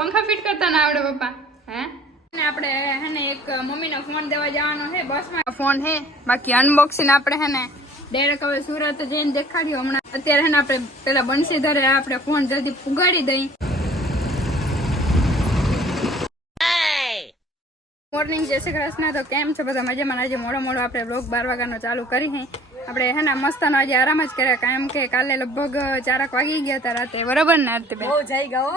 પંખા ફિટ કરતા ના આવડે પપ્પા? હે આપણે હે ને એક મમ્મીનો ફોન દેવા જવાનો છે બસમાં. ફોન હે બાકી અનબોક્સિંગ આપણે હે ને ડાયરેક્ટ હવે સુરત જઈને દેખાડ્યું હમણાં. અત્યારે હે ને આપણે પેલા બંસીધરે આપણે ફોન જલ્દી પુગાડી દઈ. મોર્નિંગ જય શ્રી કૃષ્ણ. તો કેમ છે બધા મજામાં? આજે મોડો આપણે બ્લોગ 12 વાગ્યાનો ચાલુ કરી હે. આપણે હે ને મસ્તનો આજે આરામ જ કર્યા, કામ કે કાલે લગભગ 4 વાગી ગયા હતા રાતે, બરોબર ને? બહુ જઈ ગયો.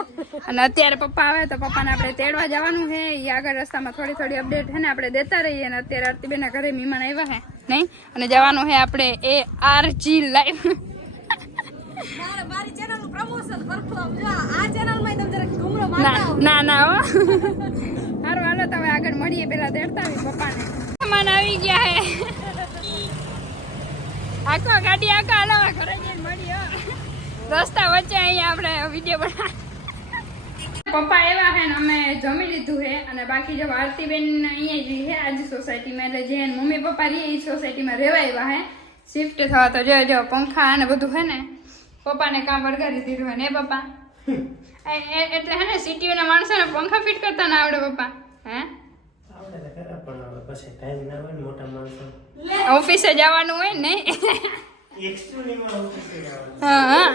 અને અત્યારે પપ્પા આવે તો પપ્પાને આપણે તેડવા જવાનું છે. એ આગળ રસ્તામાં થોડી અપડેટ છે ને આપણે દેતા રહીએ. અને અત્યારે આરતીબેનના ઘરે મહેમાન આવ્યા હે નહીં, અને જવાનું છે આપણે ARG લાઈવ. મારી ચેનલનું પ્રમોશન કરતો આ ચેનલમાં તમે જરા ઘુમરો મારતા ના હો. હારું હાલો તો હવે આગળ મળીએ. પેલા તેડતા આવી પપ્પાને. મહેમાન આવી ગયા હે. આખો ગાડી આખા હલાવા ઘરે જઈને મળીએ. રસ્તા વચ્ચે અહીંયા આપણે વિડીયો બના. પપ્પા એવા હે ને અમે જમી લીધું હે. અને બાકી જો આરતીબેન અહીંયા જ છે આજ સોસાયટીમાં, એટલે જે મમ્મી પપ્પા રહે એ સોસાયટીમાં રહેવા આવ્યા હે શિફ્ટ થવા. તો જો પંખા અને બધું હે ને પપ્પાને કામ વળગાડી દીધું હે ને પપ્પા. એટલે હે ને સિટીઓના માણસોને પંખા ફિટ કરતા ના આવડે પપ્પા? હે ઓફિસે જવાનું હોય ને. હા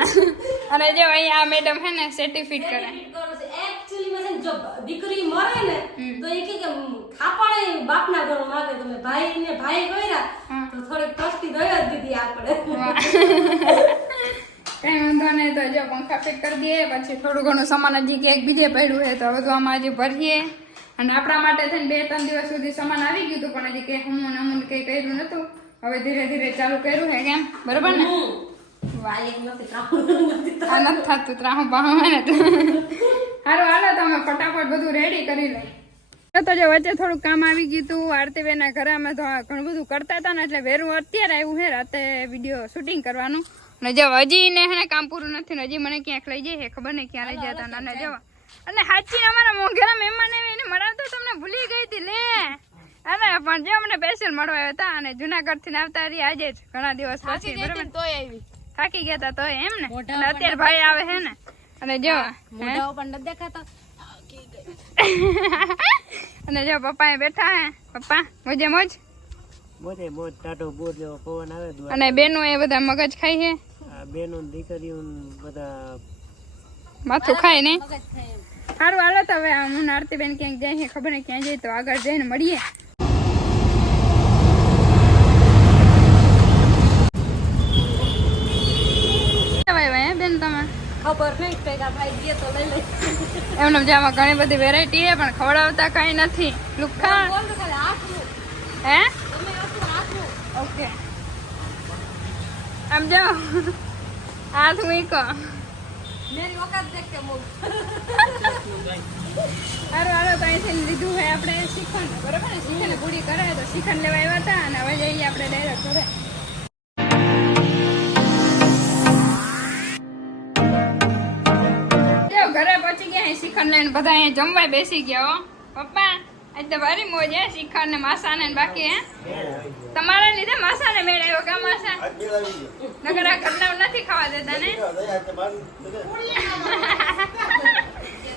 અને જો અહીંયા આ મેડમ હે ને સર્ટિફિકેટ કરે. એક્ચ્યુઅલી માં જો દીકરી મરે ને તો એ કે ખાપણે બાપના ઘર માંગે. તમે ભાઈ કર્યા તો થોડીક ટસ્ટી દઈ દીધી આપણે. કઈ વાંધો નહીં. તો જો પંખા ફિટ કરી દઈએ. પછી થોડું ઘણું સામાન હજી કે એક બીજે પડ્યું છે તો બધું આમાં હજી ભરીએ. અને આપણા માટે થઈને 2-3 દિવસ સુધી સામાન આવી ગયું હતું, પણ હજી કે હમું કઈ કર્યું નતું. હવે ધીરે ધીરે ચાલુ કર્યું છે. કેમ બરોબર ને? નથી થતું ત્રાહું બાહું ને. સારું હાલો તો અમે ફટાફટ બધું રેડી કરી લઈએ. તો જો વચ્ચે થોડું કામ આવી ગયું હતું આરતીબેનના ઘરે. અમે તો ઘણું બધું કરતા હતા ને એટલે વેરું અત્યારે આવ્યું છે રાતે વિડીયો શૂટિંગ કરવાનું. અને જો હજી ને હે કામ પૂરું નથી ને હજી મને ક્યાંક લઈ જાય ખબર નહીં ક્યાં લઈ જતા. અને જવા અને સાચી અમારા મોંઘેરા મહેમાન એને મળાવતો તમને ભૂલી ગઈ હતી લે. અને પણ જે અમને સ્પેશિયલ મળવા આવ્યા હતા અને જુનાગઢ થી આવતા રહી આજે જ ઘણા દિવસ પછી. બરાબર તોય આવી થાકી ગયા હતા તોય એમ ને. અને અત્યારે ભાઈ આવે છે ને. અને જો મોઢા પણ ન દેખાતા. અને જો પપ્પા બેઠા હે. પપ્પા મોજે મોજ મોજ ટાટો બોર જેવો પવન આવે. અને બેનો એ બધા મગજ ખાઈ છે. બેનો દીકરીઓ બધા માથું ખાય ને. સારું હાલો તો હવે હું આરતીબેન ક્યાંક જાય ખબર નહીં ક્યાં જાય તો આગળ જઈને મળીએ. બેન તમે ખબર નહીં ભેગા ભાઈ દે તો લઈ લઈ. એમને જામાં ઘણી બધી વેરાયટી છે પણ ખવડાવતા કઈ નથી. લુખા હે ઓકે આમ જાઓ હાથ મૂકો. મેરી વખત દેખ કે મોગ. હારું હાલો તો અહીંથી લીધું હોય આપણે શ્રીખંડ. બરાબર ને? શ્રીખંડ પૂરી કરાય તો શ્રીખંડ લેવા આવ્યા હતા અને હવે જઈએ આપણે ડાયરેક્ટ ઘરે. ઘરે પહોંચી ગયા. શ્રીખંડ લઈને બધા અહીંયા જમવા બેસી ગયા. પપ્પા આજ તો ભારી મોજ હે. શ્રીખંડ ને માસા ને બાકી હે તમારા લીધે માસા ને મેળવ્યો. કા માસા નગર આ ઘરના નથી ખાવા દેતા ને.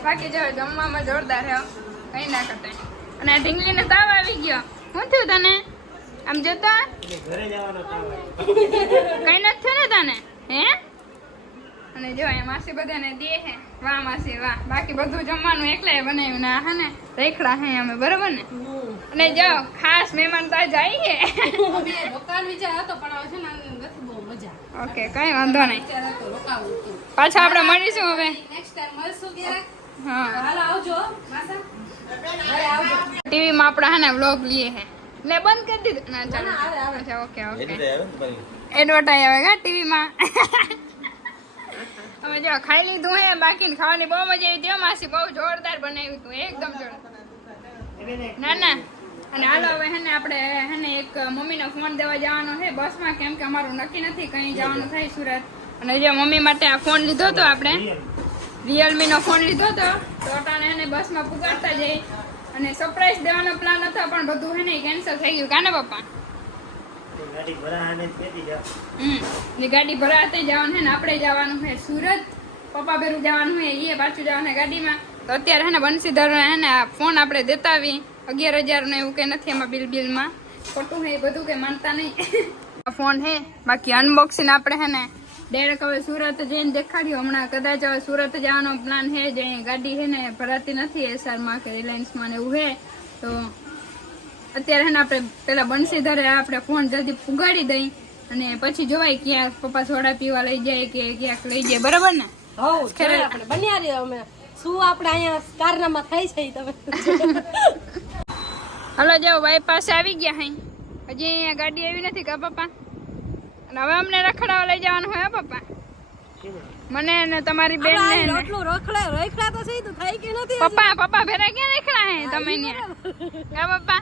બાકી જો જમવામાં જોરદાર હે કઈ ના કરતા. અને ઢીંગલી ને તાવ આવી ગયો. શું થયું તને? આમ જોતા ઘરે જવાનો તાવ કઈ નથી થયું ને તને? હે અને જો અહીંયા માસી બધાને દે હે. વાહ માસી વાહ. બાકી બધું જમવાનું એકલા બનાવ્યું ના હે ને રેખડા હે અમે. બરોબર ને? અને જો ખાસ મહેમાન તો જાય હે. રોકાણ વિચાર હતો પણ હવે છે ને નથી બહુ મજા. ઓકે કઈ વાંધો નહીં. વિચાર હતો રોકાવું હતું. પાછા આપણે મળીશું હવે. નેક્સ્ટ ટાઈમ મળશું ક્યારેક. હા હાલો આવજો માસા. અરે આવજો. ટીવી માં આપણે હે ને વ્લોગ લીએ હે. લે બંધ કરી દીધું ના ચાલો. આવે અચ્છા ઓકે એડવર્ટાઈઝ આવે કા ટીવી માં. અમે જો ખાઈ લીધું હે. બાકી ખાવાની બહુ મજા આવી હતી. માસી બહુ જોરદાર બનાવ્યું હતું એકદમ જોરદાર. ના ના અને હાલો હવે હે ને આપણે હે ને એક મમ્મીનો ફોન દેવા જવાનો છે બસમાં. કેમ કે અમારું નક્કી નથી કઈ જવાનું થાય સુરત. અને જો મમ્મી માટે આ ફોન લીધો હતો આપણે રિયલમી નો ફોન લીધો હતો તો અટાણે એને બસમાં પુગાડતા જઈ. અને સરપ્રાઈઝ દેવાનો પ્લાન હતો પણ બધું હે ને કેન્સલ થઈ ગયું. કાને પપ્પા? ગાડી ભરાને પેટી જા. ગાડી ભરાતે જવાનું છે ને આપણે જવાનું છે સુરત. પપ્પા બેરું જવાનું હોય એ પાછું જવાનું ગાડીમાં. તો તો અત્યારે હે ને બંસીધર હે ને આ ફોન આપણે દેતા આવી 11,000 ને એવું કે નથી એમાં બિલમાં ખોટું હે એ બધું કે માનતા નહીં. આ ફોન હે બાકી અનબોક્સિંગ આપણે હે ને ડાયરેક્ટ હવે સુરત જઈને દેખાડ્યું. હમણાં કદાચ હવે સુરત જવાનો પ્લાન હે જે ગાડી હે ને ભરાતી નથી એસઆરમાં કે રિલાયન્સમાં ને એવું હે તો અત્યારે હે ને આપણે પેલા બંસીધરે આપણે ફોન જલ્દી પુગાડી દઈ અને પછી જોવાય ક્યાં પપ્પા સોડા પીવા લઈ જાય કે ક્યાંક લઈ જાય બરાબર ને. આપણે બન્યા રે અમે શું આપણે અહીંયા કારનામાં થાય છે ઈ તમે હલો જાઓ ભાઈ પાસે આવી ગયા હઈ હજી અહીંયા ગાડી આવી નથી કા પપ્પા અને હવે અમને રખડાવા લઈ જવાનું હોય પપ્પા મને ને તમારી બેન ને રોટલું રખડા તો છે તો થાય કે નથી પપ્પા ભેરા ક્યાં રખડા હે તમે ત્યાં કા પપ્પા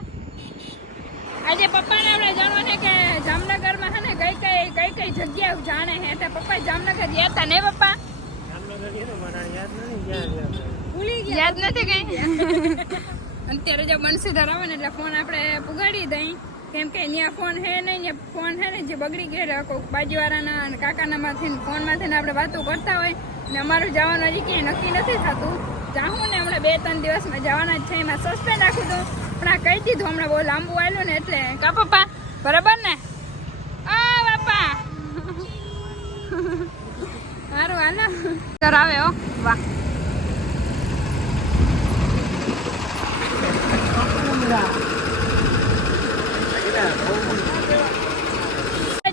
આજે પપ્પાને આપણે જાણવા છે કે જામનગરમાં છે ને કઈ જગ્યા જાણે હે તો પપ્પા જામનગર ગયા હતા ને પપ્પા ભૂલી ગયા યાદ નથી કઈ અત્યારે જો બંસીધર આવે ને એટલે ફોન આપણે પુગાડી દઈ કેમ કે ત્યાં ફોન હે નહીં ફોન હે ને જે બગડી ગયેલા કોઈ બાજુવાળાના અને કાકાના માંથી ફોનમાંથી આપણે વાતો કરતા હોય ને અમારું જવાનું હજી ક્યાંય નક્કી નથી થતું જાઉં ને હમણાં 2-3 દિવસમાં જવાના જ છે એમાં સસ્પેન્ડ રાખું તો પણ આ કહી દીધું હમણાં બહુ લાંબુ આવ્યું ને એટલે કા પપ્પા બરાબર ને આ બાપા સારું હાલો સર આવે હો વાહ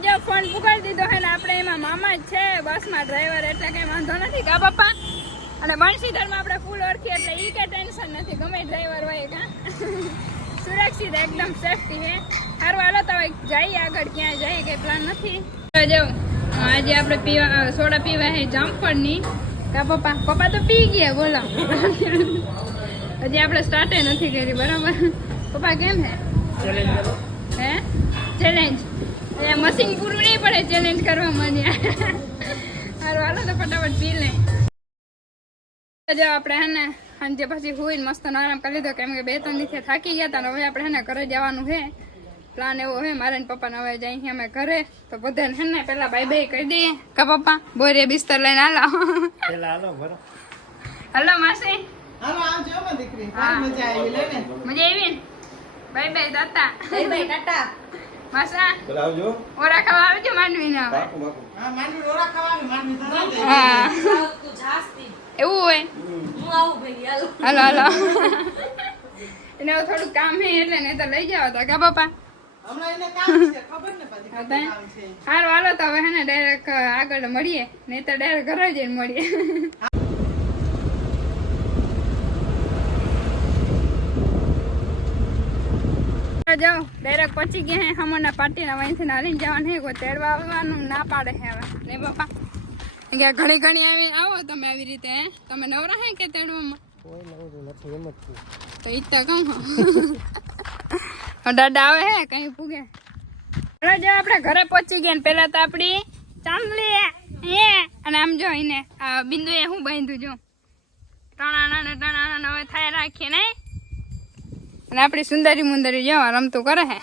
જો ફોન પુકાડી દીધો હે ને આપણે એમાં મામા જ છે બસમાં ડ્રાઈવર એટલે કઈ વાંધો નથી કા પપ્પા અને બંસીધરમાં આપણે ફૂલ ઓળખી એટલે ઈ કે ટેન્શન નથી ગમે ડ્રાઈવર હોય કા સુરક્ષિત એકદમ સેફટી હે સારું હાલો તો જઈએ આગળ ક્યાં જઈએ કઈ પ્લાન નથી જો આજે આપણે પીવા સોડા પીવા હે જામફળની કા પપ્પા તો પી ગયા બોલો હજી આપણે સ્ટાર્ટ નથી કરી બરાબર પપ્પા કેમ હે હે ચેલેન્જ મશીન પૂરું નહીં પડે ચેલેન્જ કરવામાં સારું હાલો તો ફટાફટ પી લે જો આપણે હે ને સાંજે પછી હોઈને મસ્ત આરામ કરી લીધો કેમ કે 2-3 દિવસે થાકી ગયા હતા હવે આપણે હે ને ઘરે જવાનું છે પ્લાન એવો હે મારે ને પપ્પાને હવે જઈએ અમે ઘરે તો બધાને હે ને પેલા બાય કહી દઈએ કા પપ્પા બોરે બિસ્તર લઈને હાલો હલો માસી હાલો આવજો માં દીકરી મજા આવી લે ને મજા આવી ને બાય દાતા બાય ટાટા માસા બોલાવજો ઓરા ખાવા આવજો માંડવી ના હવે બાપુ હા માંડવી રોરા ખાવાની માંડવી તો ના દે હા તું જાસ્તી એવું હોય હું આવું ભઈ હાલો હાલો એને હવે થોડું કામ હે એટલે ને તો લઈ જાવ તો કા પપ્પા હમણાં એને કામ છે ખબર ને પછી કામ છે સારું હાલો તો હવે હે ને ડાયરેક્ટ આગળ મળીએ નહીં તો ડાયરેક્ટ ઘરે જઈને મળીએ જાઓ ડાયરેક્ટ પહોંચી ગયા હે હમણાં પાર્ટીના વહીથી હાલીને જવાનું હે કોઈ તેડવા આવવાનું ના પાડે હે હવે ને પપ્પા કે ઘણી આવી આવો તમે આવી રીતે હે તમે નવરા હે કે તેડવામાં તો ઈ તો કહું દાદા આવે હે કઈ પૂગે હવે જો આપણે ઘરે પહોંચી ગયા ને પેલા તો આપડી ચાંદલી હે અને આમ જો એને આ બિંદુએ હું બાંધ્યું જો ટણાના હવે થાય રાખીએ ને અને આપડી સુંદરી જો રમતું કરે હે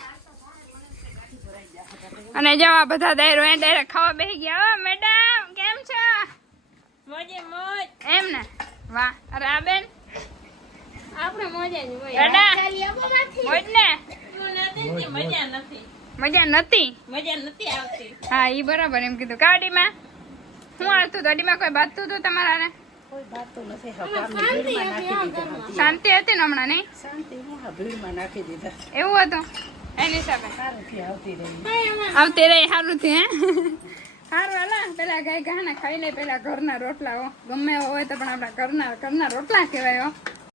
અને જો આ બધા દાયરો એ ડાયરેક્ટ ખાવા બેસી ગયા હો મેડમ કેમ છો મોજે મોજ એમ ને વાહ અરે આ બેન આપણે મોજે જ હોય દાદા મોજ ને મજા નથી મજા નથી આવતી હા ઈ બરાબર એમ કીધું ગાડીમાં હું હાલતું ગાડીમાં કોઈ બાંધતું હતું તમારા કોઈ વાત તો નથી શાંતિ હતી ને હમણાં નહીં શાંતિ ભીડમાં નાખી દીધા એવું હતું એની હિસાબે સારુંથી આવતી રહી આવતી રહી સારું થી હે સારું હાલા પેલા ગાય ઘાના ખાઈ લે પેલા ઘરના રોટલા હો ગમે એવો હોય તો પણ આપણા ઘરના રોટલા કહેવાય હો